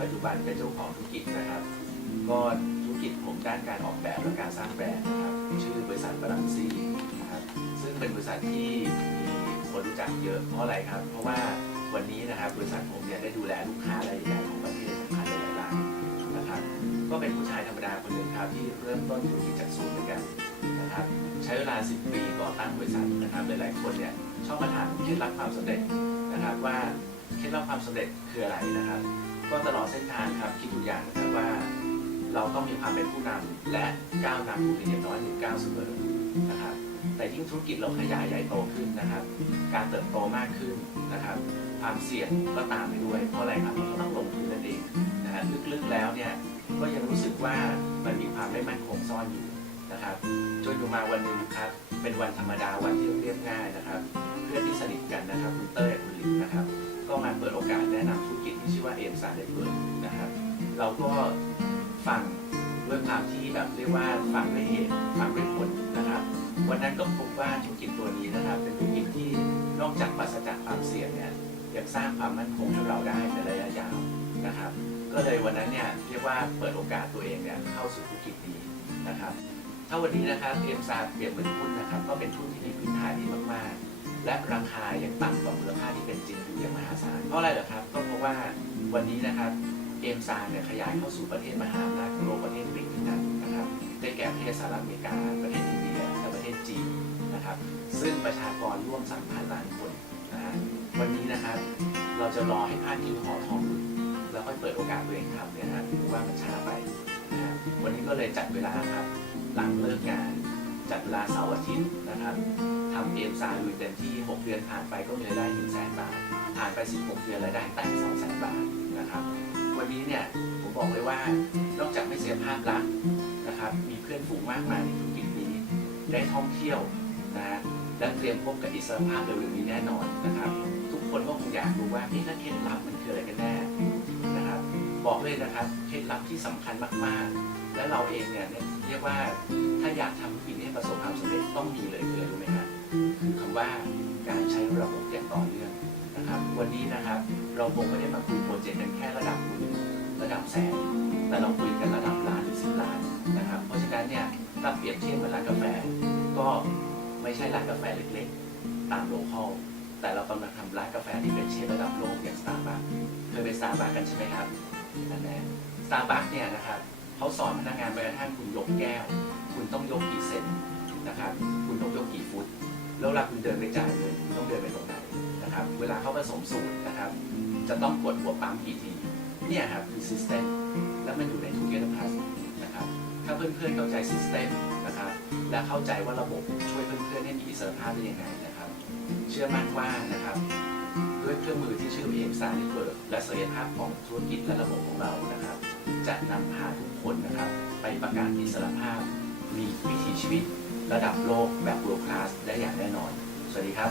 ปัจจุบันเป็นเจ้าของธุรกิจนะครับ ก็ธุรกิจผมด้านการออกแบบและการสร้างแบรนด์นะครับ ชื่อบริษัทบาลานซีนะครับ ซึ่งเป็นบริษัทที่มีคนรู้จักเยอะเพราะอะไรครับ เพราะว่าวันนี้นะครับบริษัทผมเนี่ยได้ดูแลลูกค้ารายใหญ่ของประเทศสำคัญหลายรายนะครับ ก็เป็นผู้ชายธรรมดาคนหนึ่งครับที่เริ่มต้นธุรกิจจากศูนย์เหมือนกันนะครับ ใช้เวลา 10 ปีก่อตั้งบริษัทนะครับ หลายๆคนเนี่ยชอบมาถามเคล็ดลับความสำเร็จนะครับว่าเคล็ดลับความสำเร็จคืออะไรนะครับ ก็ตลอดเส้นทางครับคิดทุกอย่างนะครับว่า เราต้องมีความเป็นผู้นำและก้าวนำผู้เป็นอย่างน้อยหนึ่งก้าวเสมอนะครับแต่ยิ่งธุรกิจเราขยายใหญ่โตขึ้นนะครับ การเติบโตมากขึ้นนะครับ ความเสี่ยงก็ตามไปด้วย เพราะอะไรครับเราะเราต้องลงทุนนั่นเองนะฮะลึกๆแล้วเนี่ยก็ยังรู้สึกว่ามันมีความไม่มั่นคงซ่อนอยู่นะครับจนอยู่มาวันหนึ่งครับเป็นวันธรรมดาวันที่เรียบง่ายนะครับ เพื่อนที่สนิทกันนะครับคุณเต้ยคุณลินนะครับ มาเปิดโอกาสแนะนำธุรกิจที่ชื่อว่าเอ็มซาเดเบิร์นะครับเราก็ฟังด้วยความที่แบบเรียกว่าฟังด้วยเหตุฟังด้วยผลนะครับ วันนั้นก็พบว่าธุรกิจตัวนี้นะครับ เป็นธุรกิจที่นอกจากปราศจากความเสี่ยงเนี่ยยังสร้างความมั่นคงให้เราได้ในระยะยาวนะครับ ก็เลยวันนั้นเนี่ยเรียกว่าเปิดโอกาสตัวเองเนี่ยเข้าสู่ธุรกิจนี้นะครับถ้าวันนี้นะครับเอ็มซาเปรียบเหมือนหุ้นนะครับ ก็เป็นหุ้นที่มีพื้นฐานดีมากๆ และราคายังต่ำกว่ามูลค่าที่เป็นจริง อยู่อย่างมหาศาลเพราะอะไรเหรอครับก็เพราะว่าวันนี้นะครับเอ็มซาเนี่ยขยายเข้าสู่ประเทศมหาอำนาจของโลกประเทศบริกนั้นนะครับได้แก่ประเทศสหรัฐอเมริกาประเทศอินเดียและประเทศจีนนะครับ ซึ่งประชากรร่วม 3,000 ล้านคนนะฮะวันนี้นะครับ เราจะรอให้พาดคิวห่อทองดุแล้วค่อยเปิดโอกาสตัวเองทำเนี่ยนะถือว่ามันช้าไปนะฮะวันนี้ก็เลยจัดเวลาครับ หลังเลิกงาน จัดเวลาเสาร์อาทิตย์นะครับทำเอมสายลุยเต็มที่ 6 เดือนผ่านไปก็มีรายได้1 0 0 0 0แสนบาท ผ่านไป 16 เดือนรายได้แตะ2 0 0 0 0 บาทนะครับ วันนี้เนี่ยผมบอกเลยว่านอกจากไม่เสียภาพลักษณ์นะครับ มีเพื่อนฝูงมากมายในธุรกิจนี้ ได้ท่องเที่ยวนะและเตรียมพบกับอิสรภาพเร็วๆนี้แน่นอนนะครับ ทุกคนก็คงอยากรู้ว่านี่นั่นเคล็ดลับมันคืออะไรกันแน่ บอกเลยนะครับเคล็ดลับที่สำคัญมากๆ และเราเองเนี่ยเรียกว่าถ้าอยากทำธุรกิจให้ประสบความสำเร็จต้องมีเลยคืออะไรรู้ไหมครับคือคำว่าการใช้ระบบอย่างต่อเนื่องนะครับ วันนี้นะครับเราคงไม่ได้มาคุยโปรเจกต์กันแค่ระดับหมื่นระดับแสนแต่เราคุยกันระดับล้านหรือสิบล้านนะครับเพราะฉะนั้นเนี่ยถ้าเปรียบเทียบกับร้านกาแฟก็ไม่ใช่ร้านกาแฟเล็กๆ ตามโลคอลแต่เรากำลังทำร้านกาแฟที่เป็นเชนระดับโลกอย่างสตาร์บัคเคยไปสตาร์บัคกันใช่ไหมครับ นั่นแหละสตาร์บัคเนี่ยนะครับเขาสอนพนักงานไปกระทั่งคุณยกแก้ว คุณต้องยกกี่เซนนะครับ คุณต้องยกกี่ฟุต แล้วเวลาคุณเดินไปจ่ายเงินคุณต้องเดินไปตรงไหนนะครับ เวลาเขาผสมสูตรนะครับ จะต้องกดหัวปั๊มกี่ทีเนี่ยครับคือ system แล้วมันอยู่ในทุก enterprise นะครับ ถ้าเพื่อนๆเข้าใจ system นะครับ และเข้าใจว่าระบบช่วยเพื่อนๆให้มีอิสรภาพได้ยังไงนะครับ เชื่อมั่นว่านะครับ ด้วยเครื่องมือที่ชื่อ PM s i g n e t w o r k และศักยภาพของธุรกิจและระบบของเรานะครับ จะนำพาทุกคนนะครับ ไปประกาศอิสรภาพ มีวิถีชีวิต ระดับโลกแบบ world class ได้อย่างแน่นอน สวัสดีครับ